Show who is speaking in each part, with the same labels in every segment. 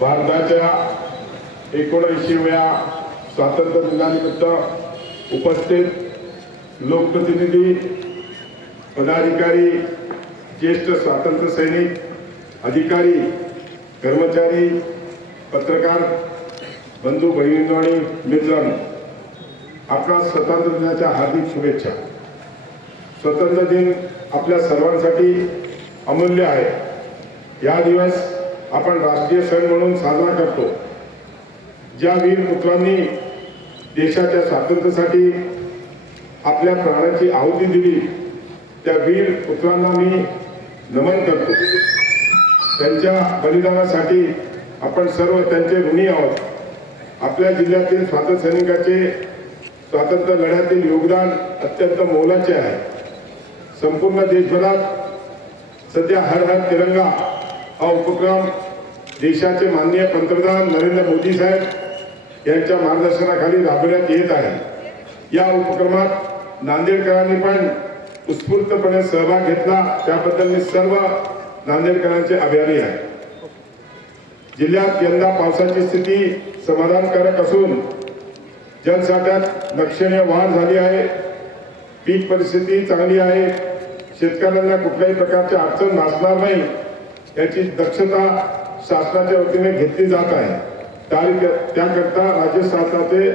Speaker 1: भारताच्या एकोणऐंशीव्या स्वातंत्र्य दिनानिमित्त उपस्थित लोकप्रतिनिधी पदाधिकारी ज्येष्ठ स्वातंत्र्य सैनिक अधिकारी कर्मचारी पत्रकार बंधू बहिणींनो आणि मित्रांनो आपणा स्वातंत्र्य दिनाच्या हार्दिक शुभेच्छा. स्वतंत्र दिन आपल्या सर्वांसाठी अमूल्य आहे. या दिवस आपण राष्ट्रीय सण म्हणून साजरा करतो. ज्या वीर पुत्रांनी देशाच्या स्वातंत्र्यासाठी आपल्या प्राणाची आहुती दिली त्या वीर पुत्रांना मी नमन करतो. त्यांच्या बलिदानासाठी आपण सर्व त्यांचे ऋणी आहोत. आपल्या जिल्ह्यातील स्वातंत्र्य सैनिकाचे स्वातंत्र्य लढ्यातील योगदान अत्यंत मोलाचे आहे. संपूर्ण देशभरात सध्या हर हर तिरंगा हा उपक्रम देशाचे माननीय पंतप्रधान नरेंद्र मोदी साहेब यांच्या मार्गदर्शनाखाली राबवण्यात येत आहे. या उपक्रमात नांदेडकरांनी पण उत्स्फूर्तपणे सहभाग घेतला. त्याबद्दल मी सर्व नांदेडकरांचे आभारी आहे. जिल्ह्यात यंदा पावसाची स्थिती समाधानकारक असून जलसाठ्यात लक्षणीय वाढ झाली आहे. पीक परिस्थिती चांगली आहे. शेतकऱ्यांना कुठल्याही प्रकारची अडचण भासणार नाही याची दक्षता शासनाच्या वतीने घेतली जात आहे. त्या- त्याकरता राज्य शासनाचे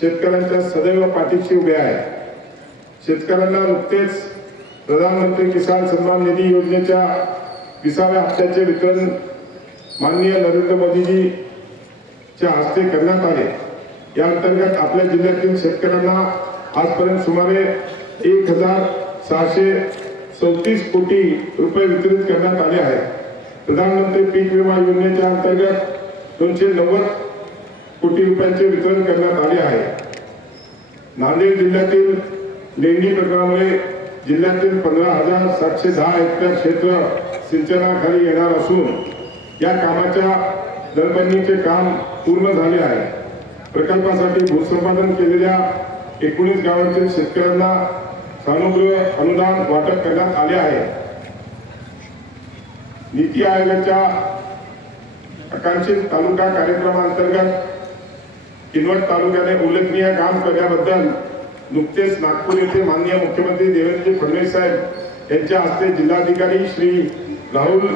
Speaker 1: शेतकऱ्यांच्या सदैव पाठीशी उभे आहे. शेतकऱ्यांना नुकतेच प्रधानमंत्री किसान सन्मान निधी योजनेच्या विसाव्या हप्त्याचे वितरण माननीय नरेंद्र मोदीजीच्या हस्ते करण्यात आले. या अंतर्गत आपल्या जिल्ह्यातील शेतकऱ्यांना आजपर्यंत सुमारे एक हजार सहाशे चौतीस कोटी रुपये वितरित करण्यात आले आहेत. प्रधानमंत्री पीक विमा योजनेच्या अंतर्गत दोनशे नव्वद कोटी रुपयांचे वितरण करण्यात आले आहे. नांदेड जिल्ह्यातील लेंडी प्रकरणामुळे जिल्ह्यातील पंधरा हजार सातशे दहा हेक्टर क्षेत्र सिंचनाखाली येणार असून या कामाच्या दरबंदीचे काम पूर्ण झाले आहे. प्रकल्पासाठी भूसंपादन केलेल्या एकोणीस गावांतील शेतकऱ्यांना सानुग्रह अनुदान वाटप करण्यात आले आहे. नीती आयोगाच्या आकांक्षित तालुका कार्यक्रमांतर्गत किनवट तालुक्याने उल्लेखनीय काम केल्याबद्दल नुकतेच नागपूर येथे माननीय मुख्यमंत्री देवेंद्रजी फडणवीस साहेब यांच्या हस्ते जिल्हाधिकारी श्री राहुल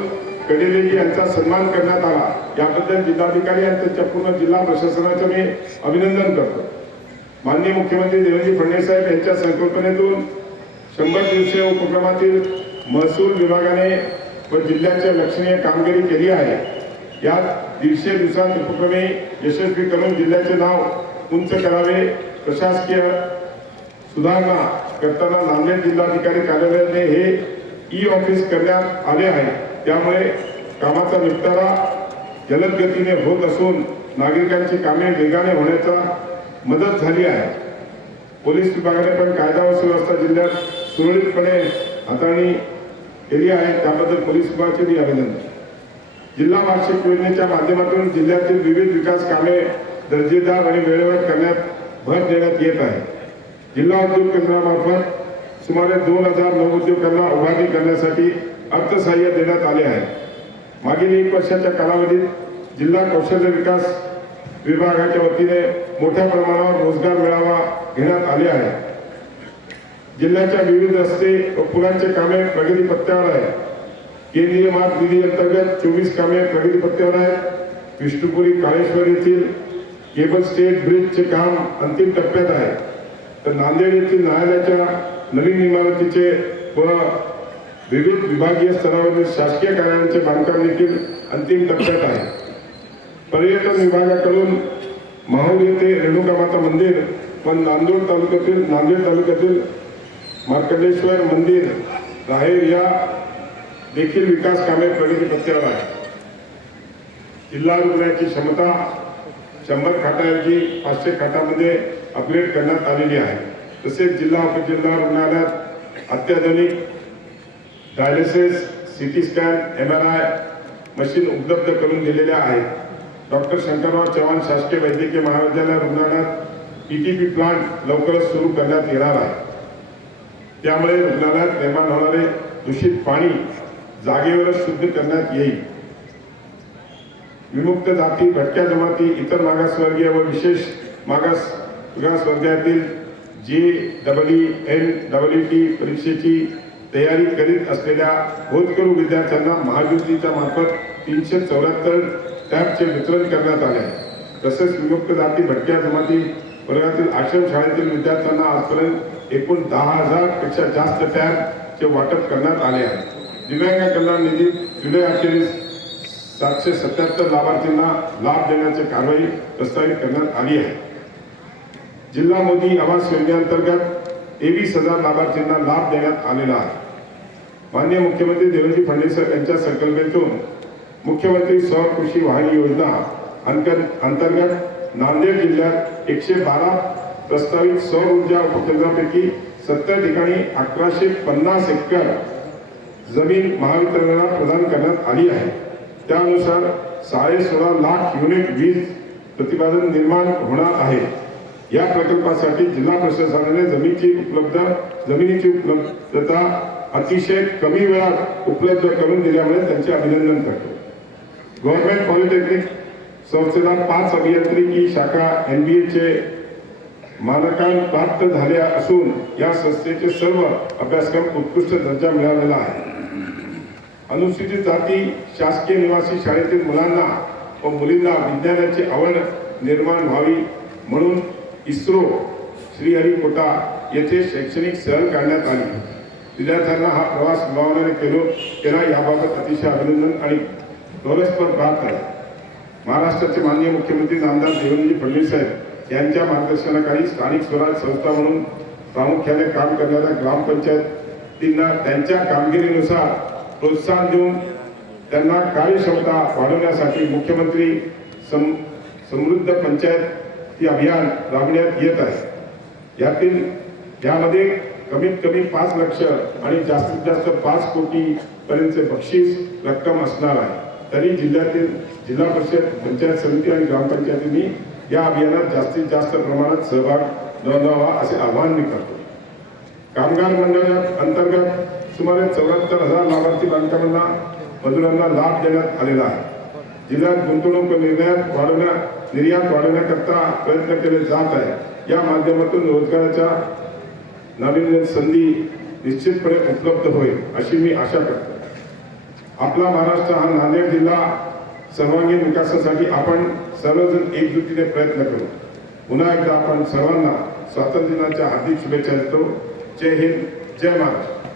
Speaker 1: कडेलेजी यांचा सन्मान करण्यात आला. याबद्दल जिल्हाधिकारी आणि त्यांच्या पूर्ण जिल्हा प्रशासनाचे मी अभिनंदन करतो. माननीय मुख्यमंत्री देवेंद्र फडणवीस साहेब यांच्या संकल्पनेतून शंभर दिवसीय उपक्रमातील महसूल विभागाने व जिल्ह्याच्या लक्षणीय कामगिरी केली आहे. यात दीडशे दिवसांत उपक्रमे यशस्वी करून जिल्ह्याचे नाव उंच करावे. प्रशासकीय सुधारणा करताना नांदेड जिल्हाधिकारी कार्यालयाने हे ई ऑफिस करण्यात आले आहे. त्यामुळे कामाचा निपटारा जलद गतीने होत असून नागरिकांची कामे वेगाने होण्याचा मदत झाली आहे. पोलीस विभागाने पण कायदा व सुव्यवस्था जिल्ह्यात सुरळीतपणे हाताळणी केली आहे. त्याबद्दल पोलीस विभागाचे अभिनंदन. जिल्हा वार्षिक योजनेच्या माध्यमातून जिल्ह्यातील विविध विकास कामे दर्जेदार आणि वेळेवर करण्यात भर देण्यात येत आहे. जिल्हा उद्योग केंद्रामार्फत सुमारे दोन हजार नवउद्योगांना उभारणी करण्यासाठी अर्थसहाय्य देण्यात आले आहे. मागील एक वर्षाच्या कालावधीत जिल्हा कौशल्य विकास विभागाच्या वतीने मोठ्या प्रमाणावर रोजगार मेळावा घेण्यात आले आहे. जिल्ह्याच्या विविध रस्ते व पुलांचे कामे प्रगती पत्त्यावर आहे केंद्रीय मार्ग निधी अंतर्गत चोवीस कामे प्रगती पत्त्यावर आहेत. विष्णुपुरी काळेश्वर येथील केबल स्टेट ब्रिजचे काम अंतिम टप्प्यात आहे. तर नांदेड येथील न्यायालयाच्या नवीन इमारतीचे व विविध विभागीय स्तरावरील शासकीय कार्यालयांचे बांधकाम देखील अंतिम टप्प्यात आहे. पर्यटन विभागाकडून माहूर येथे रेणुका माता मंदिर पण नांदेड तालुक्यातील नांदेड तालुक्यातील मार्कंडेश्वर मंदिर राहेर या देखील विकास कामे प्रगतीपत्रावर आहे जिल्हा रुग्णाची क्षमता शंभर खाटाऐवजी पाचशे खाटामध्ये अपग्रेड करण्यात आलेली आहे. तसेच जिल्हा उपजिल्हा रुग्णालयात अत्याधुनिक dialysis C T scan M R I machine उपलब्ध करून दिलेल्या आहेत. डॉक्टर शंकरराव चव्हाण शासकीय वैद्यकीय महाविद्यालय रुग्णालयात पी जी प्लांट लवकरच सुरू करण्यात येणार आहे. त्यामुळे रुग्णालयात निर्माण होणारे दूषित पाणी जागेवरच शुद्ध करण्यात येईल. विमुक्त जाती भटक्या जमाती इतर मागासवर्गीय व विशेष मागास मागासवर्गातील जे डबल एन डबल टी परीक्षेची तयारी करीत असलेल्या होतकरू विद्यार्थ्यांना महाज्योतीच्या मार्फत तीनशे चौऱ्याहत्तर टॅबचे वितरण करण्यात आले. तसेच विमुक्त जाती भटक्या जमाती वर्गातील आश्रमशाळेतील विद्यार्थ्यांना आजपर्यंत एकूण दहा हजारपेक्षा जास्त टॅबचे वाटप करण्यात आले आहे. दिव्यांग कल्याण निधी जुलै अखेरीस सातशे सत्याहत्तर लाभार्थींना लाभ देण्याची कारवाई प्रस्तावित करण्यात आली आहे. जिल्हा मोदी आवास योजनेअंतर्गत तेवीस हजार लाभार्थींना लाभ देण्यात आलेला आहे. माननीय मुख्यमंत्री देवेंद्र फडणवीस यांच्या संकल्पनेतून मुख्यमंत्री सौर कृषी वाहिनी योजना अंतर्गत नांदेड जिल्ह्यात एकशे बारा प्रस्तावित सौर ऊर्जा उपकेंद्रापैकी सत्तर ठिकाणी अकराशे पन्नास एकर जमीन महावितरणाला प्रदान करण्यात आली आहे. त्यानुसार साडे सोळा लाख युनिट वीज प्रतिपादन निर्माण होणार आहे. या प्रकल्पासाठी जिल्हा प्रशासनाने जमिनीची उपलब्ध जमिनीची उपलब्धता अतिशय कमी वेळात उपलब्ध करून दिल्यामुळे त्यांचे अभिनंदन करतो. गव्हर्नमेंट पॉलिटेक्निक संस्थेला पाच अभियांत्रिकी शाखा एन बी एचे मानकांक प्राप्त झाल्या असून या संस्थेचे सर्व अभ्यासक्रम उत्कृष्ट दर्जा मिळालेला आहे. अनुसूचित जाती शासकीय निवासी शाळेतील मुलांना व मुलींना विज्ञानाची आवड निर्माण व्हावी म्हणून इस्रो श्रीहरिकोटा येथे शैक्षणिक सहल काढण्यात आली. विद्यार्थ्यांना हा प्रवास विभागाने केलो केला याबाबत अतिशय अभिनंदन आणि गौरवस्पद बात आहे. महाराष्ट्राचे माननीय मुख्यमंत्री नामदार देवेंद्रजी फडणवीस साहेब यांच्या मार्गदर्शनाखाली स्थानिक स्वराज संस्था म्हणून प्रामुख्याने काम करणाऱ्या ग्रामपंचायतींना त्यांच्या कामगिरीनुसार प्रोत्साहन देऊन त्यांना कार्यक्षमता वाढवण्यासाठी मुख्यमंत्री सम समृद्ध पंचायत अभियान राबविण्यात येत आहे. यातील यामध्ये कमीत कमी पाच लक्ष आणि जास्तीत जास्त पाच कोटी पर्यंतचे बक्षीस रक्कम असणार आहे. तरी जिल्ह्यातील जिल्हा परिषद पंचायत समिती आणि ग्रामपंचायतींनी या अभियानात जास्तीत जास्त प्रमाणात सहभाग नोंदवावा असे आवाहन मी करतो. कामगार मंडळात अंतर्गत सुमारे चौऱ्याहत्तर हजार लाभार्थी बांधकामांना मजुरांना लाभ देण्यात आलेला आहे. जिल्ह्यात गुंतवणूक निर्यात वाढवण्या निर्यात वाढवण्याकरता प्रयत्न केले जात आहे या माध्यमातून रोजगाराच्या नवीन संधी निश्चितपणे उपलब्ध होईल अशी मी आशा करतो. आपला महाराष्ट्र हा नांदेड जिल्हा सर्वांगीण विकासासाठी आपण सर्वजण एकजुटीने प्रयत्न करू. पुन्हा एकदा आपण सर्वांना स्वातंत्र्य दिनाच्या हार्दिक शुभेच्छा देतो. जय हिंद जय महाराष्ट्र.